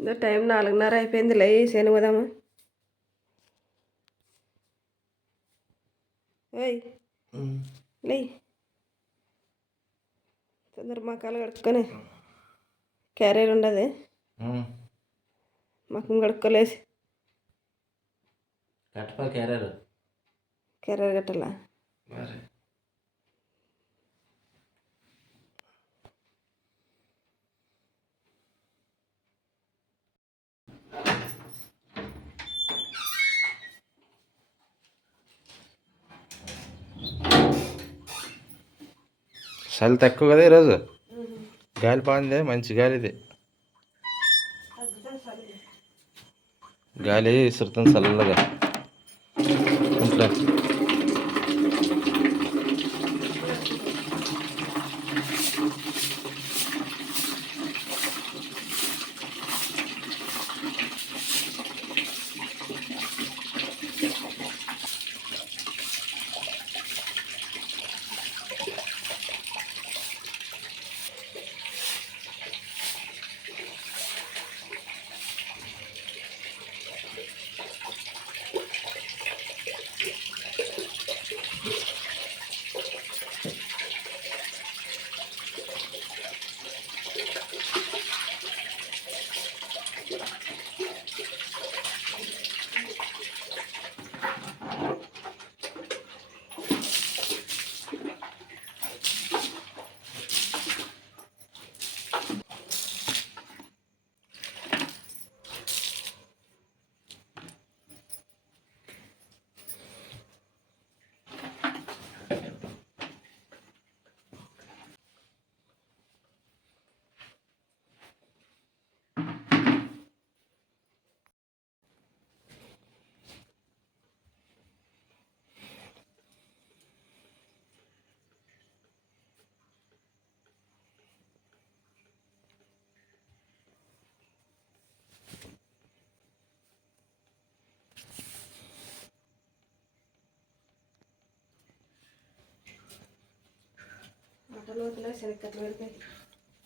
ఇంకా టైం నాలుగున్నర అయిపోయింది లే శని పోదాము ఓయ్ లే తొందర మకాలు కడుక్కొని క్యారియర్ ఉండదు. మకం కడుక్కోలేసి. కట్టపా క్యారర్ క్యారియర్ కట్టాలా? చలి తక్కువ కదా ఈరోజు. గాలి బాగుంది మంచి గాలి ఇది. గాలి విసురుతుంది చల్లగా. ఇంట్లో.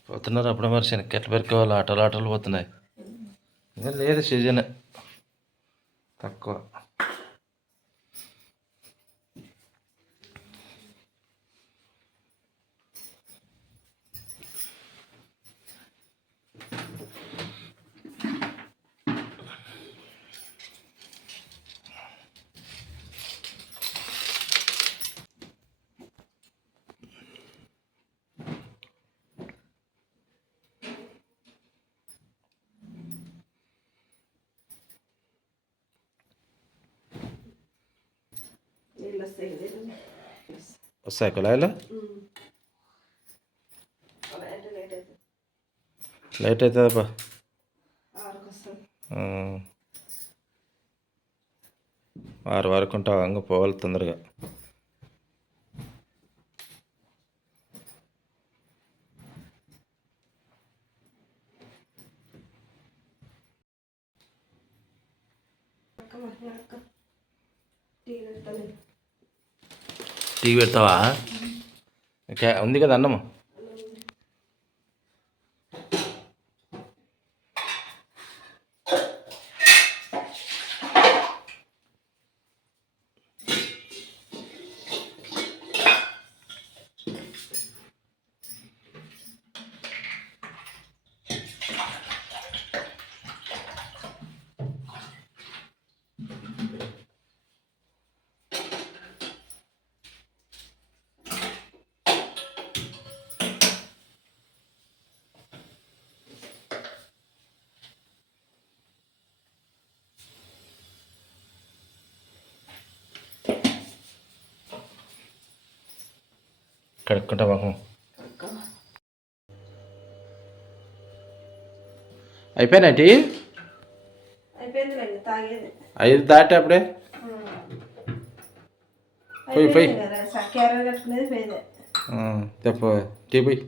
పోతున్నారు అప్పుడు మరి శనక్కెట్లు పెరుకోవాలి ఆటోలు ఆటోలు పోతున్నాయి. ఇంకా లేదు సీజన్. తక్కువ నీళ్ళు వస్తాయి కుళాయిలు లేట్ అవుతుంది లేట్ అవుతుందప్పా ఆరుకు వస్తాం ఆ. ఆరు వరకు ఉంటావు అంగ పోవాలి తొందరగా అక్క మరి అక్క టీ పెడతాను టీ పెడతావా? ఉంది కదా అన్నము. కడుక్కుంటా మొహం అక్క అయిపోయినా టీ? అయిపోయింది లేదు తాగేది. ఐదు దాటే అప్పుడే? పోయి, పోయి. తెప్ప టీ పోయి.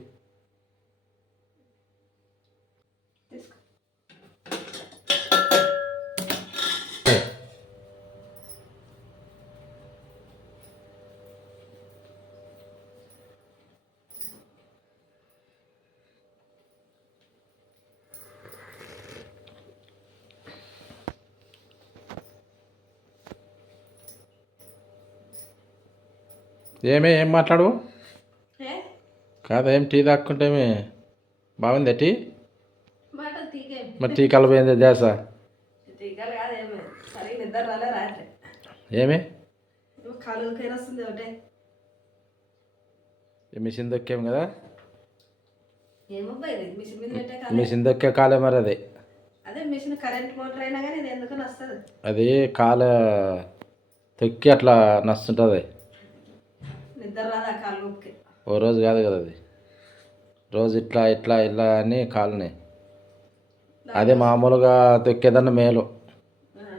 ఏమే ఏం మాట్లాడు కాదా టీ తాక్కుంటేమే బాగుందా టీ? మరి టీ కలపోయింది దేశ ఏమి. మిషన్ దొక్కేం కదా? మిషన్ దొక్కే కాలే మరి అది. అది కాల తొక్కి అట్లా నస్తుంటుంది. నిద్ర రాదు ఆ కాలు ఓ రోజు కాదు కదా అది. రోజు ఇట్లా ఇట్లా ఇలా అని కాలుని అదే మామూలుగా తొక్కేదన్న మేలు.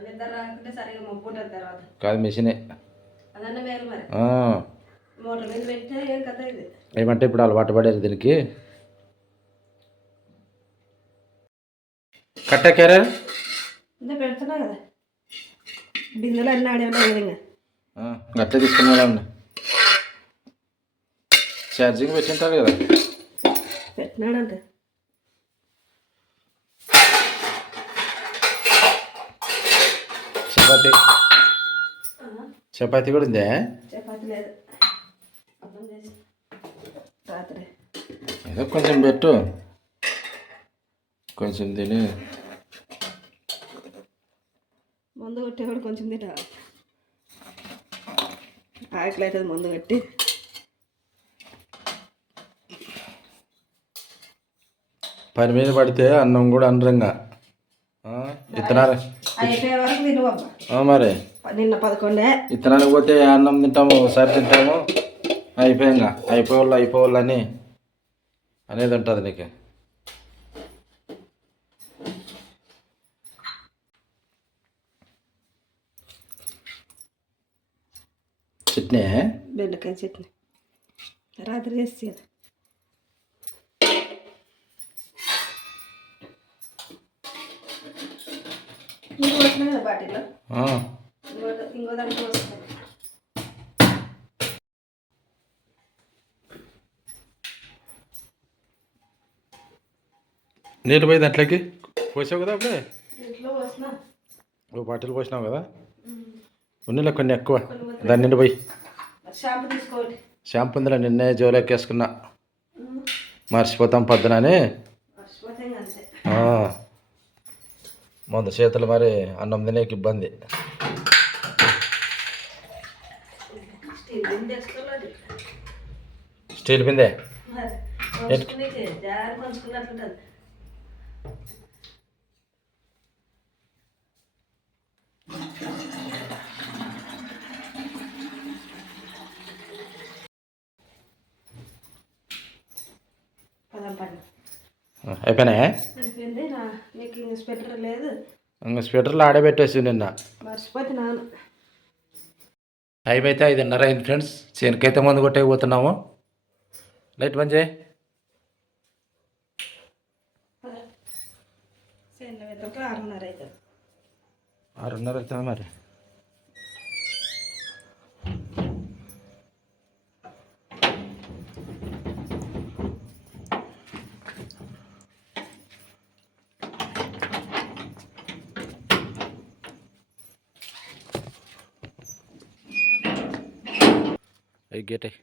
నిద్ర రాకుంటే సరిగ్గా మొప్పు ఉంటుంది తర్వాత. కాదు మిషనే. అదన్న మేలు మరి. ఆ, మోటార్ మీద పెట్టినా ఏం కథ ఇది? ఏమంటే ఇప్పుడు అలవాటు పడారు దీనికి. కట్టెక్కారా ఇంకా పెడుతున్నా కదా. బిందెలు అన్నీ విధంగా ఛార్జింగ్ పెట్టింటారు కదా. పెట్టినాడంటే. చపాతి. చపాతి కూడా ఉందే? చపాతి లేదు. రాత్రి. ఏదో కొంచెం పెట్టు. కొంచెం తిని. మందు కొట్టేవాడు కొంచెం తింట ఆకలి అవుతుంది మందు కట్టి. పని మీద పడితే అన్నం కూడా అనరంగా. ఇత్తనాలు. మరి. నిన్న పదకొండే. ఇత్తనానికి పోతే అన్నం తింటాము ఒకసారి తింటాము అయిపోయింగా. అయిపోవాళ్ళు అయిపోవాలని అనేది ఉంటుంది నీకు. చట్నీ. బెండకాయ చట్నీ. రాత్రి చేసి నీళ్ళు పోయి దాంట్లోకి పోసావు కదా అప్పుడే? ఓ బాటిల్ పోసినావు కదా? ఉన్నీలో కొన్ని ఎక్కువ. దాని నిండి పోయి. షాంపూ నిన్నే జోలోకి వేసుకున్నా మర్చిపోతాం పొద్దున అని మర్చిపోతే ఇంకా అంతే ఆ. ముందు చేతులు మరి అన్నం తినేకి ఇబ్బంది స్టీల్ బిందె తెచ్చుకోలేదు స్టీల్ బిందే మరి పంచుకునే జారి పంచుకున్నట్లుంటుంది పదం పని ఆ, అయిపోయినాయా? ఇంక స్వెటర్ లేదు ఇంకా స్వెటర్లు ఆడబెట్టేసి నిన్న మర్చిపోతే నాను టైం అయితే ఐదున్నర అయింది ఫ్రెండ్స్ చేనుకైతే మందు కొట్టేకపోతున్నాము లైట్ బంద్ చేయి ఆరున్నర అవుతుంది మరి అయ్యి గేట్ అయ్యి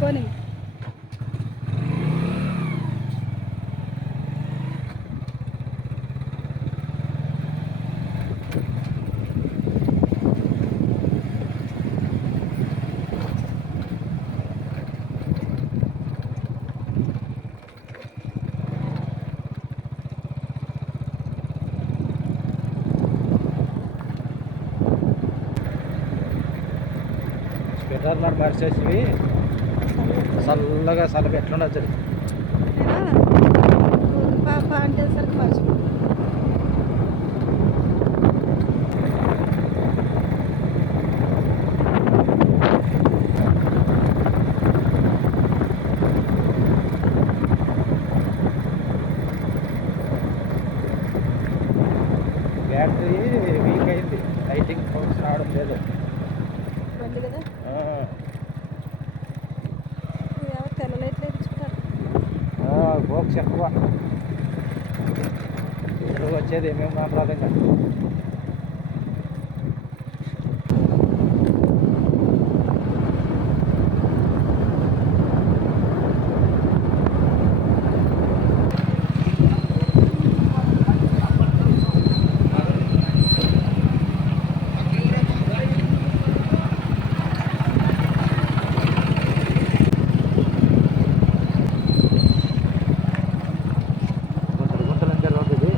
పోనీ స్వెటర్ నాడు చల్లగా చల్లగా ఎట్లుండదు తెలుగు వచ్చేది ఏమేమి మాట్లాడదు ఇంకా గుంతలు గుంతలు అంటే రోడ్డు ఇది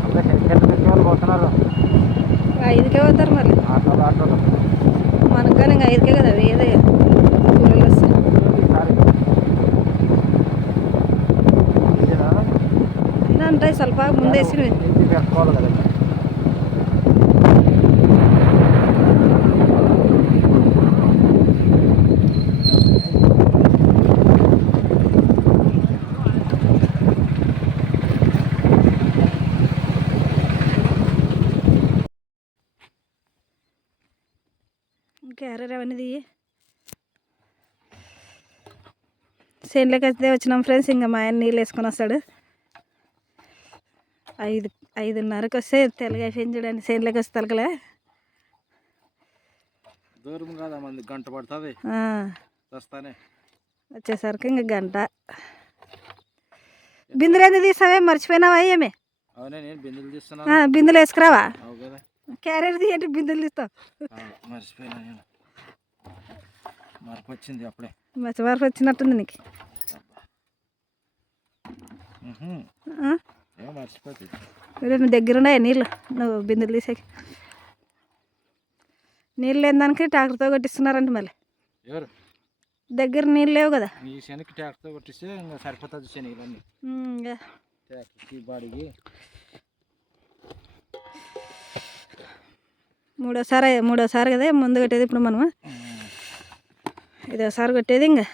అప్పుడే చెనిక్కాయలు పెరికే వాళ్ళు పోతున్నారు ఐదుకే పోతారు మరి ఆటోలు ఆటోలు మనకు కానీ ఇంకా ఐదుకే కదా వేదే కూలీలు వస్తాయి. ఈసారి ఇదేనా? అయినా చేనులోకి వస్తే వచ్చినాం ఫ్రెండ్స్. ఇంకా మా ఆయన నీళ్ళు వేసుకొని వస్తాడు. ఐదు ఐదున్నరకు వస్తే తెల్లగా పెంచడానికి చేనులోకి వస్తే తలకలే. దూరం కాదా మంది గంట పడుతుంది. వచ్చేసరికి ఇంక గంట. బిందులు ఎందుకు తీసావే మర్చిపోయినావా ఏమి? బిందులు వేసుకురావా? క్యారెట్ తీయండి బిందులు తీస్తావు. మర్చిపోయినా నేను. మార్పు వచ్చింది అప్పుడే. మర్చి వరకు వచ్చినట్టుంది నీకు. నువ్వు దగ్గర ఉన్నాయా నీళ్ళు? నువ్వు బిందులు తీసేకి. నీళ్ళు లేని దానికి ట్రాక్టర్తో కొట్టిస్తున్నారంట మళ్ళీ. ఎవరు? దగ్గర నీళ్ళు లేవు కదా. ఈ శనికి ట్రాక్టర్ కొట్టిస్తే ఇంకా సరిపోతుంది శని ఇవన్నీ. ఉమ్, ఇంకా ట్రాక్టర్కి బాడీకి. మూడోసారి మూడోసారి కదా ముందు కొట్టేది ఇప్పుడు మనము. ఇదోసారి కొట్టేది ఇంకా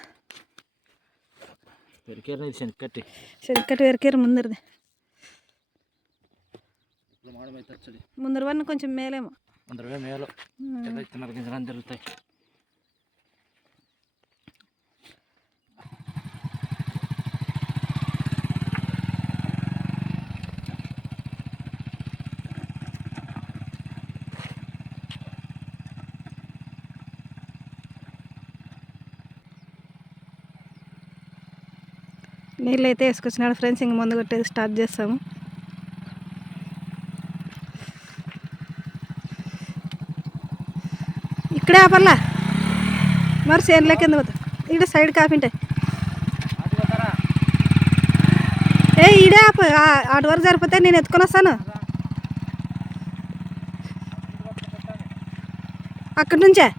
పెరికేరు శనికి కట్టి చెరుకట్టు వెరికేరు ముందరిది. ముందర వన్న కొంచెం మేలేమో. అందరూ మేలు. ఇత్తనాలు గింజలు జరుగుతాయి నీళ్ళు అయితే వేసుకొచ్చినాడు ఫ్రెండ్స్ ఇంక ముందు కొట్టేది స్టార్ట్ చేస్తాము. ఇక్కడే ఆపల్లా మరి చేనులోకి ఎందుకు పోతా. ఇక్కడ సైడ్ కాపింటే. ఏ ఈడే ఆప. ఆ- అటు వరకు సరిపోతే నేను ఎత్తుకొని వస్తాను. అక్కడి నుంచే?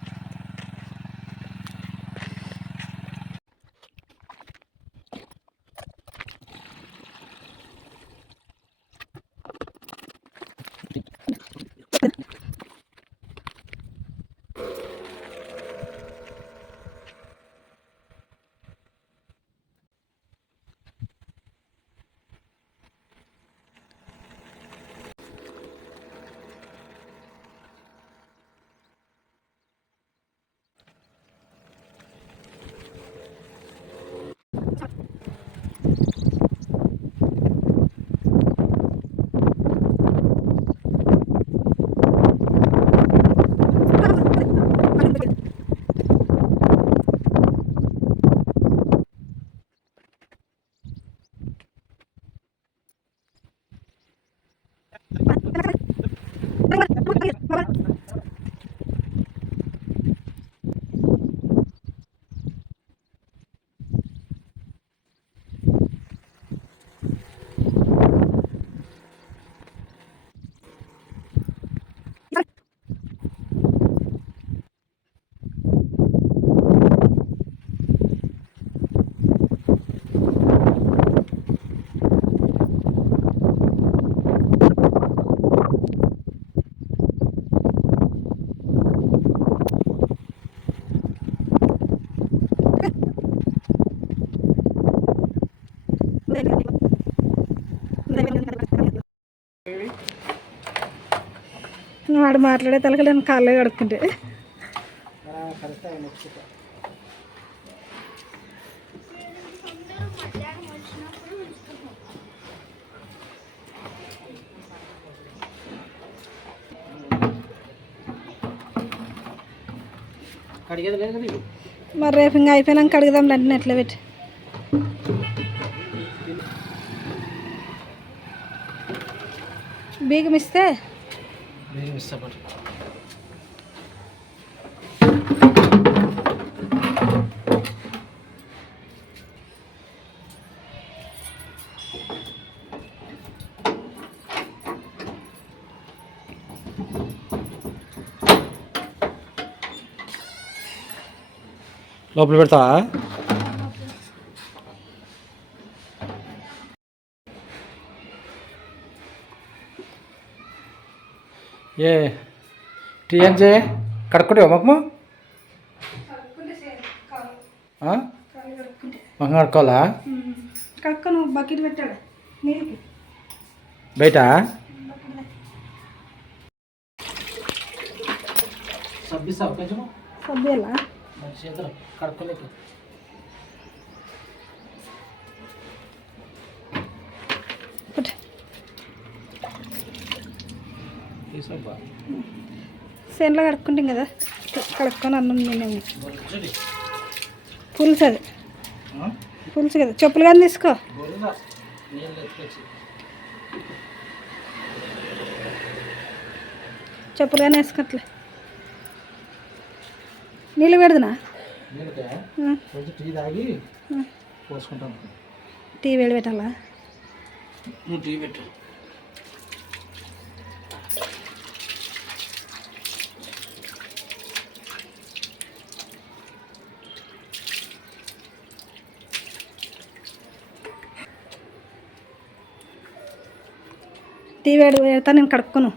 వాడు మాట్లాడే తలకి నేను కాళ్ళే కడుక్కుంటే కడిగేది లేదు కదా ఇది. మరి రేపు ఇంకా అయిపోయినాక అడుగుదాం రండి నెట్లో పెట్టి బీగం ఇస్తే బియ్యం ఇష్టపడు లోపల పెడతావా ye. Dian je kerku deh omakmu mengar kola kerku nu bagi dua tera nih beda. Sabi sabi aja mau sabi lah. Masih itu kerku nih సేన్లో కడుక్కుంటాం కదా కడుక్కొని అన్నం తినేము పులుసు అది. పులుసు కదా. చెప్పులు కానీ తీసుకో. చెప్పులు కానీ వేసుకోట్లే. నీళ్ళు పెడదునా? టీ తాగి ఆ. పోసుకుంటాం. టీ వేడి పెట్టాలా? టీ పెట్టు. టీ వేడి పెడతా నేను కడుక్కును.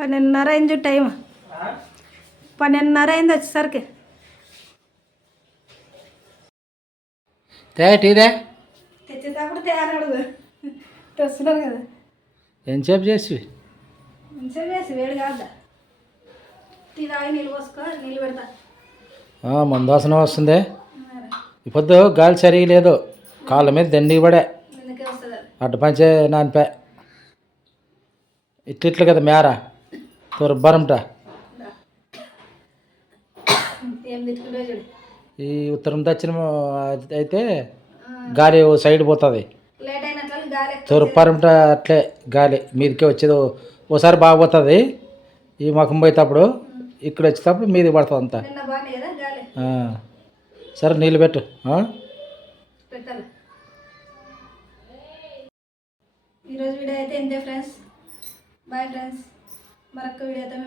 పన్నెండున్నర అయింది టైం పన్నెండున్నర అయింది వచ్చేసరికి. తే టీదే తెచ్చేటప్పుడు తెస్తున్నారు కదా. ఎంతసేపు చేసి? మంచిగా వేసి వేడి కాదా టీ తాగి నీళ్ళు పోసుకో నీళ్ళు పెడతా. మందాసనం వస్తుంది. పొద్దు గాలి సరిగా లేదు. కాళ్ళ మీద దండికి పడే. అడ్డ పంచే నానిపే. ఇట్లిట్లు కదా మేర. తిట్టుకుంటే చూడు. ఈ ఉత్తరం దక్షిణం అయితే గాలి ఓ సైడ్ పోతుంది. తూర్పారంట అట్లే గాలి మీదకే వచ్చేది. ఓసారి బాగా పోతుంది. ఈ ముఖం పోయేటప్పుడు ఇక్కడ వచ్చేటప్పుడు మీది పడుతుంది అంతా. సరే నీళ్ళు పెట్టు. ఈరోజు వీడియో అయితే ఇంతే ఫ్రెండ్స్. Bye friends. മറക്ക വീഡിയോ തന്നെ